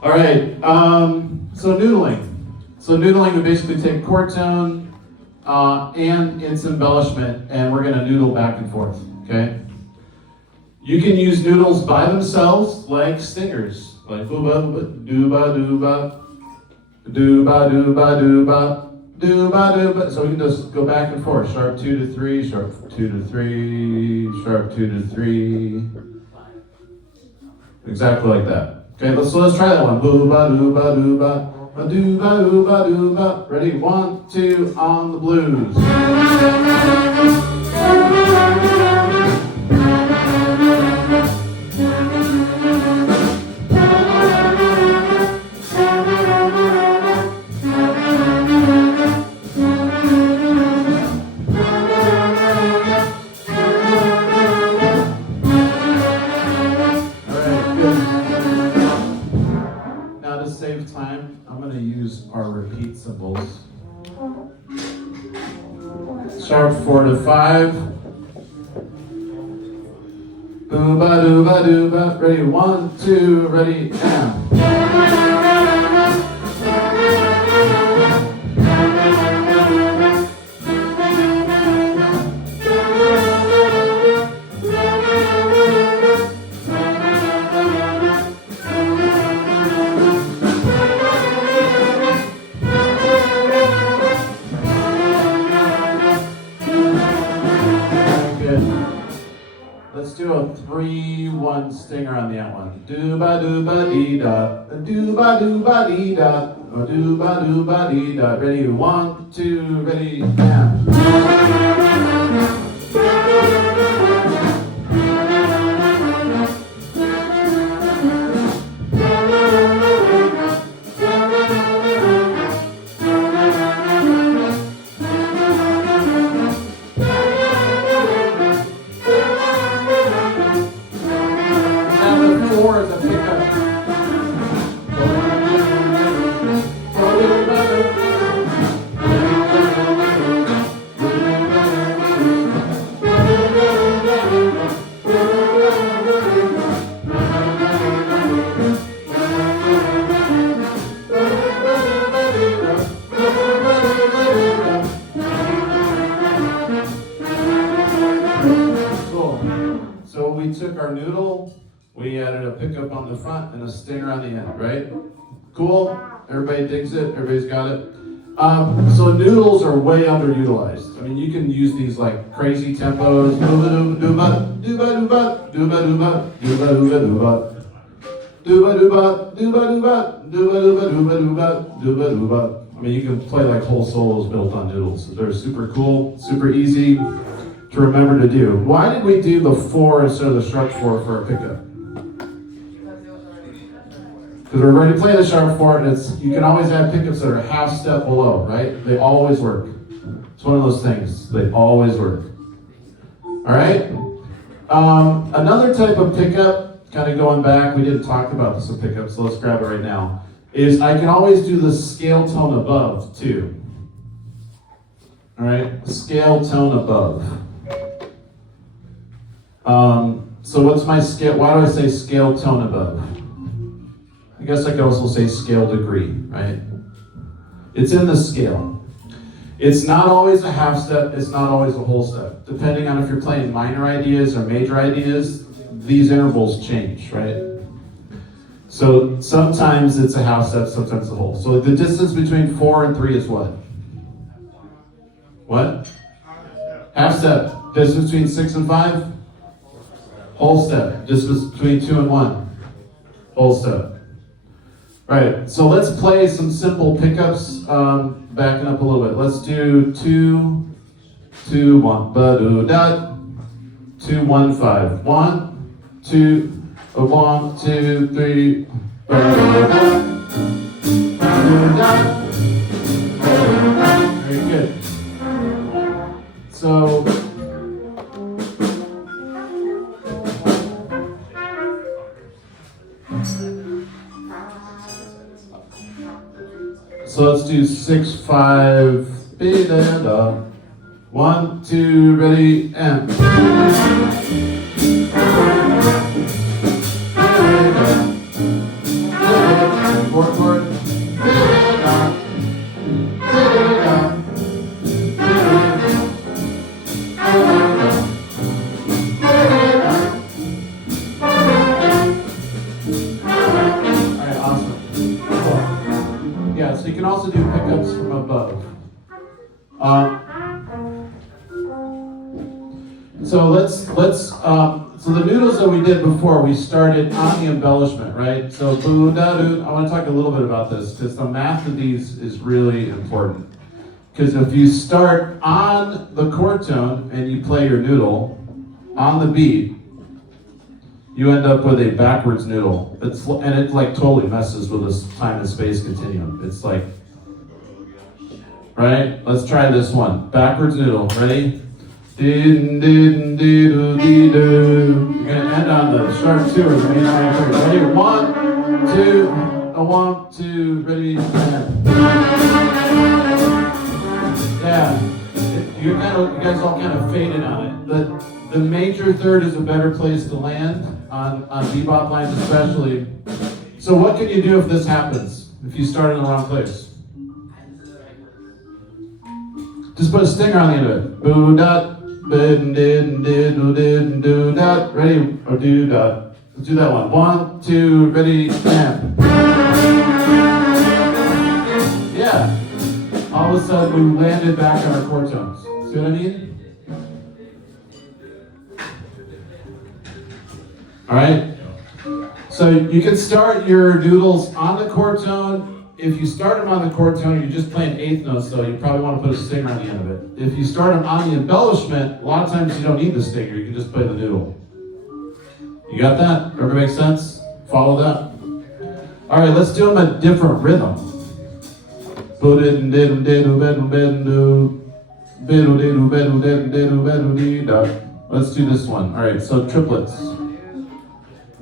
All right, so noodling. So noodling, we basically take chord tone and its embellishment, and we're gonna noodle back and forth, okay? You can use noodles by themselves, like stingers, like booba dooba dooba, dooba dooba dooba, dooba dooba. So we can just go back and forth, sharp 2 to 3, sharp 2 to 3, sharp 2 to 3. Exactly like that. Okay, let's try that one. Booba dooba dooba, ba dooba dooba dooba. Ready? 1, 2, on the blues. Save time, I'm going to use our repeat symbols. Sharp 4 to 5. Booba dooba dooba. Ready? 1, 2, ready, and. Let's do a 3-1 stinger on the one. Dooba dooba dee da, dooba dooba dee da, dooba dooba dee da. Ready? 1, 2, ready, and. So we took our noodle, we added a pickup on the front and a stinger on the end, right? Cool? Everybody digs it? Everybody's got it? So noodles are way underutilized. I mean, you can use these like crazy tempos. Dooba dooba dooba dooba dooba dooba dooba dooba dooba dooba dooba dooba dooba dooba dooba dooba dooba. I mean, you can play like whole solos built on noodles. They're super cool, super easy to remember to do. Why did we do the 4 instead of the sharp 4 for a pickup? Because we're already playing the sharp 4, and you can always add pickups that are half step below, right? They always work. It's one of those things. They always work. All right? Another type of pickup, kind of going back, we didn't talk about this with pickups, so let's grab it right now, is I can always do the scale tone above, too. All right? Scale tone above. So what's my scale? Why do I say scale tone above? I guess I could also say scale degree, right? It's in the scale. It's not always a half step, it's not always a whole step. Depending on if you're playing minor ideas or major ideas, these intervals change, right? So sometimes it's a half step, sometimes a whole. So the distance between 4 and 3 is what? What? Half step. Distance between 6 and 5? Whole step. Distance between 2 and 1? Whole step. Right, so let's play some simple pickups, backing up a little bit. Let's do 2, 2, 1, ba-do-da, 2, 1, 5. 1, 2, 1, 2, 3, ba-do-da, ba-do-da, ba-do-da. Very good. So, let's do 6, 5, be-da-da. 1, 2, ready, and. fourth chord. Alright, awesome. Cool. Yeah, so you can also do pickups from above. So the noodles that we did before, we started on the embellishment, right? So boo da doo. I want to talk a little bit about this because the math of these is really important. Because if you start on the chord tone and you play your noodle on the beat, you end up with a backwards noodle. And it like totally messes with this time and space continuum. It's like, right? Let's try this one. Backwards noodle. Ready? You're gonna end on the sharp two or the main line third. Ready? 1, 2, 1, 2, ready, and yeah. You guys all kind of faded on it. The major third is a better place to land on bebop lines especially. So what can you do if this happens? If you start in the wrong place? Just put a stinger on the end of it. Boo dot. Do dot. Ready? Or do dot. Let's do that one. 1, 2, ready, and. Yeah. All of a sudden we landed back on our chord tones. See what I mean? Alright? So you can start your doodles on the chord tone. If you start them on the chord tone, you're just playing eighth notes, so you probably want to put a stinger on the end of it. If you start them on the embellishment, a lot of times you don't need the stinger, you can just play the noodle. You got that? Everybody make sense? Follow that? Alright, let's do them a different rhythm. Let's do this one. Alright, so triplets.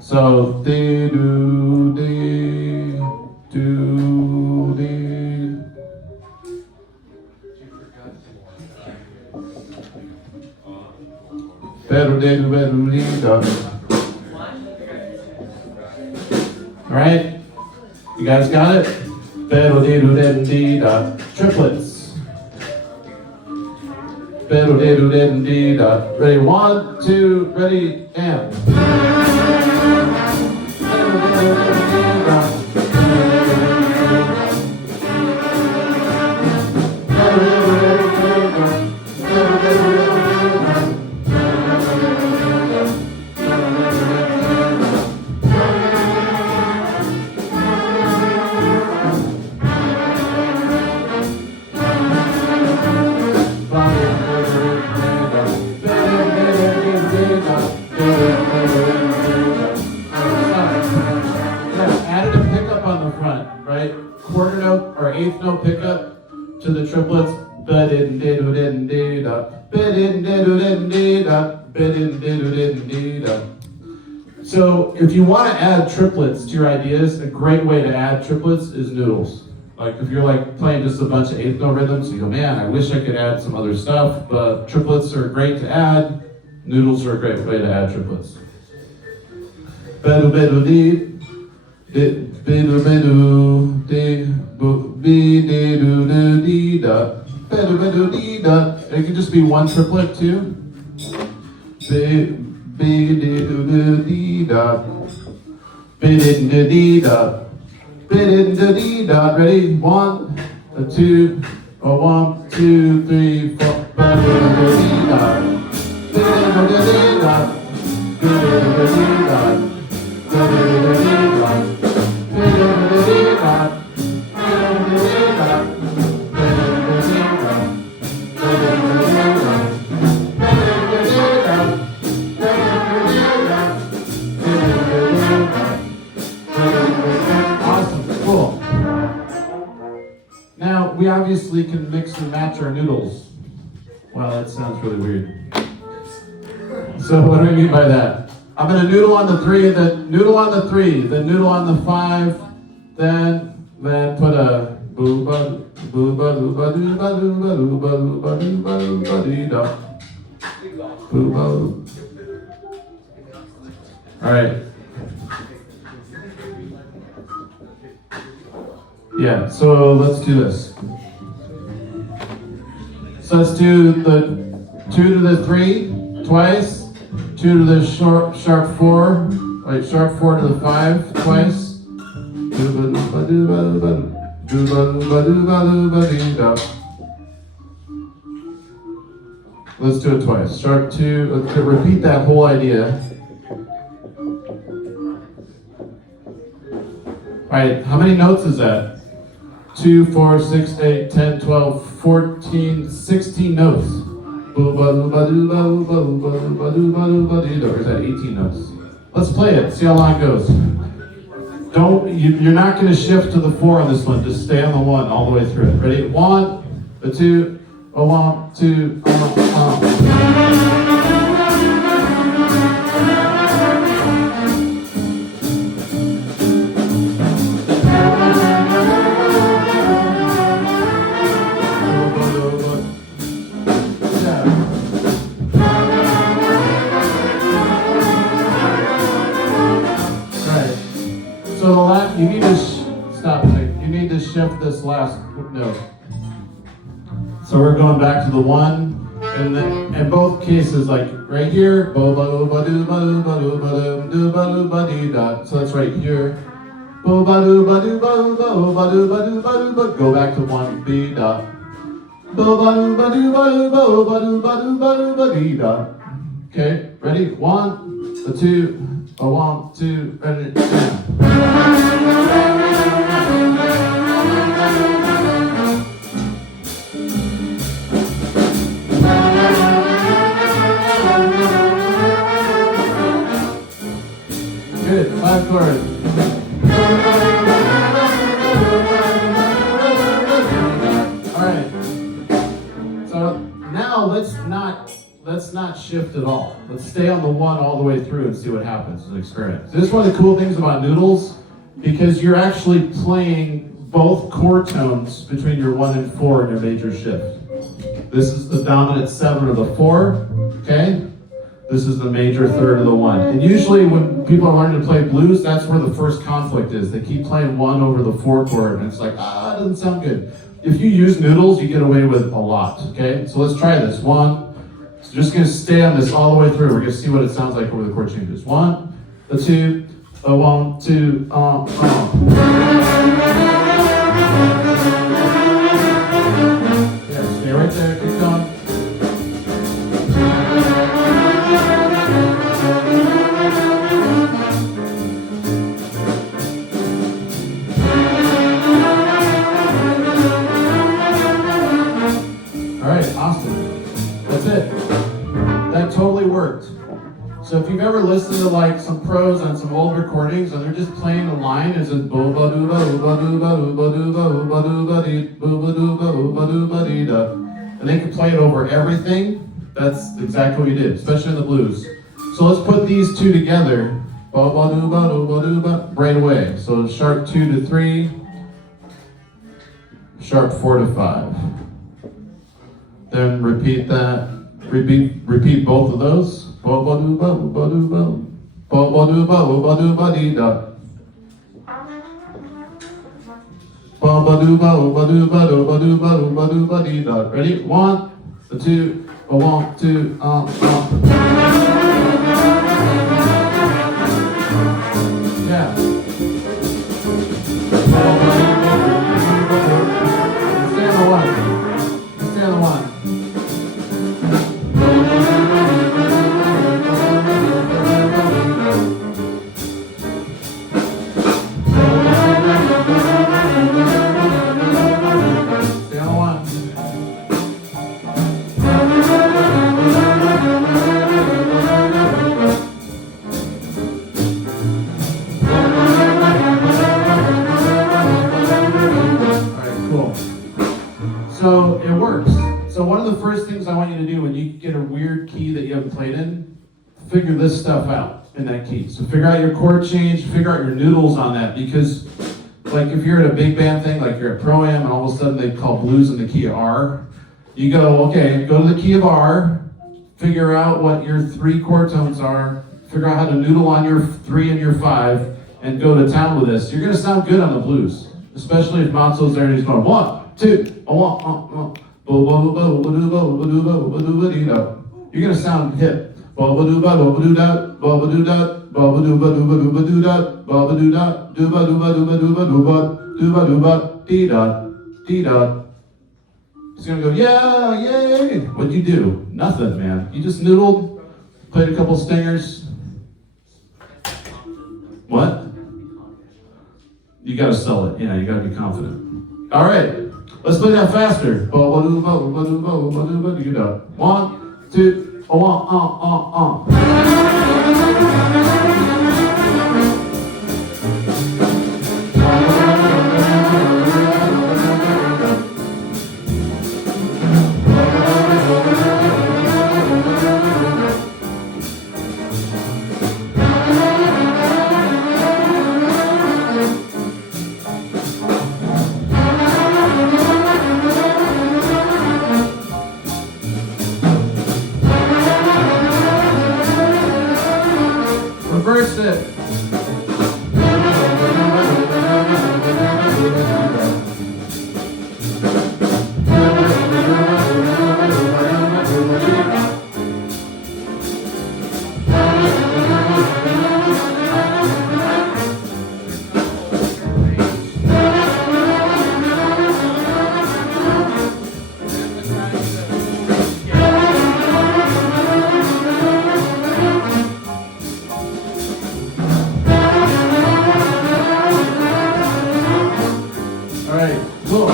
So de do de do de. Bedu de do bedu de da. All right, you guys got it? Bedu de do de da. Triplets. Bedu de do de da. Ready? 1, 2, ready, and. Quarter note or eighth note pickup to the triplets. So if you want to add triplets to your ideas, a great way to add triplets is noodles. Like if you're like playing just a bunch of eighth note rhythms, you go, man, I wish I could add some other stuff, but triplets are great to add. Noodles are a great way to add triplets. Bedu bedu de be de do do dee da bedu bedu dee da. It can just be one triplet too. Be de do do dee da be de do dee da be de do dee da. Ready? 1, 2, 1, 2, 3, 4. Bedu do dee da be de do dee da be de do dee da be de do dee da. Awesome, cool. Now, we obviously can mix and match our noodles. Wow, that sounds really weird. So what do I mean by that? I'm gonna noodle on the 3, then noodle on the 3, then noodle on the 5, then put a boo ba boo ba doo ba doo ba doo ba doo ba doo ba doo ba doo ba dee da. Boo ba. All right. Yeah, so let's do this. So let's do the 2 to the 3 twice, 2 to the sharp 4, wait, sharp 4 to the 5 twice. Let's do it twice. Sharp 2, repeat that whole idea. Alright, how many notes is that? 2, 4, 6, 8, 10, 12, 14, 16 notes. Or is that 18 notes? Let's play it, see how long it goes. You're not going to shift to the 4 on this one, just stay on the 1 all the way through it. Ready? 1, a 2, a 1, 2, you need to stop. You need to shift this last note. So we're going back to the 1, and then in both cases, like right here, so that's right here. Go back to 1 B dot. Okay, ready? 1, a 2, a 1, 2, ready, and. Good, 5 chords. Alright. So now let's not shift at all. Let's stay on the 1 all the way through and see what happens in experience. This is one of the cool things about Noodles, because you're actually playing both chord tones between your 1 and 4 in your major shift. This is the dominant 7 of the 4, okay? This is the major 3rd of the 1. And usually when people are learning to play blues, that's where the first conflict is. They keep playing 1 over the 4 chord, and it's like, it doesn't sound good. If you use Noodles, you get away with a lot, okay? So let's try this. 1, so just gonna stay on this all the way through. We're gonna see what it sounds like over the chord changes. 1, a 2, a 1, 2, Yeah, stay right there, keep going. That totally worked. So if you've ever listened to like some pros on some old recordings and they're just playing a line as in and they can play it over everything, that's exactly what you did, especially in the blues. So let's put these two together right away. So sharp 2 to 3, sharp 4 to 5. Then repeat that. Repeat both of those. Ready? 1, 2, 1, 2, Yeah. Stay on the 1. Stay on the 1. So it works. So one of the first things I want you to do when you get a weird key that you haven't played in, figure this stuff out in that key. So figure out your chord change, figure out your noodles on that, because like if you're at a big band thing, like you're at Pro-Am and all of a sudden they call blues in the key of R, you go, okay, go to the key of R, figure out what your 3 chord tones are, figure out how to noodle on your 3 and your 5, and go to town with this. You're gonna sound good on the blues. Especially if Matsu's there and he's going 1, 2, 1, you're gonna sound hip. He's gonna go, yeah, yay. What'd you do? Nothing, man. You just noodled, played a couple stingers. What? You gotta sell it. Yeah, you gotta be confident. All right, let's play that faster. 1, 2, 1. Reverse it. Cool.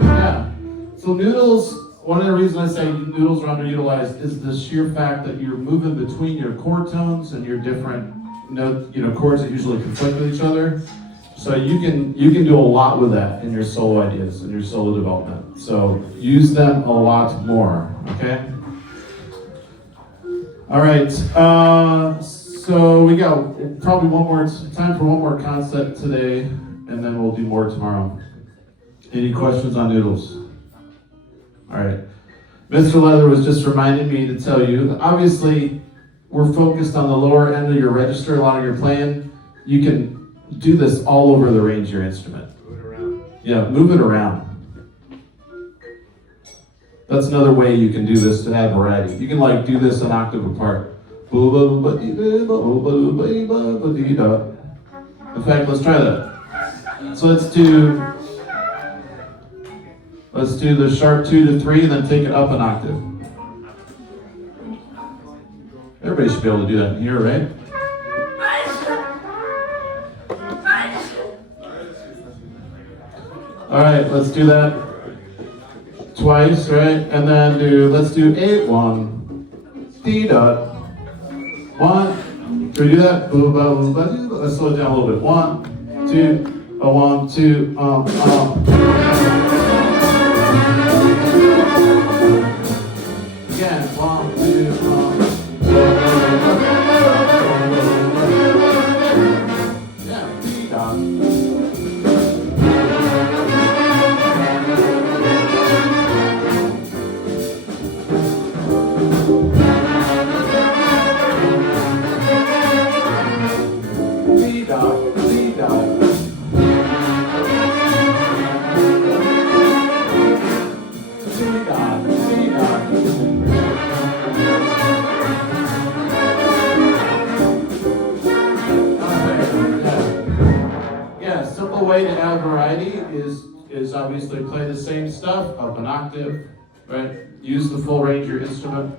Yeah. So noodles, one of the reasons I say noodles are underutilized is the sheer fact that you're moving between your chord tones and your different chords that usually conflict with each other. So you can do a lot with that in your solo ideas and your solo development. So use them a lot more. Okay. All right. So we got probably time for one more concept today, and then we'll do more tomorrow. Any questions on noodles? All right. Mr. Leather was just reminding me to tell you that obviously we're focused on the lower end of your register, a lot of your playing. You can do this all over the range of your instrument. Move it around. Yeah, move it around. That's another way you can do this to add variety. You can do this an octave apart. In fact, let's try that. So let's do the sharp 2 to 3 and then take it up an octave. Everybody should be able to do that in here, right? All right, let's do that twice, right? And then let's do 8, 1, D dot, 1. Can we do that? Let's slow it down a little bit. 1, 2, 1, 2, Again, 1, 2, yeah, D dot. Way to add variety is obviously play the same stuff up an octave, right? Use the full range of your instrument.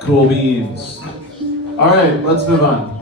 Cool beans. All right, let's move on.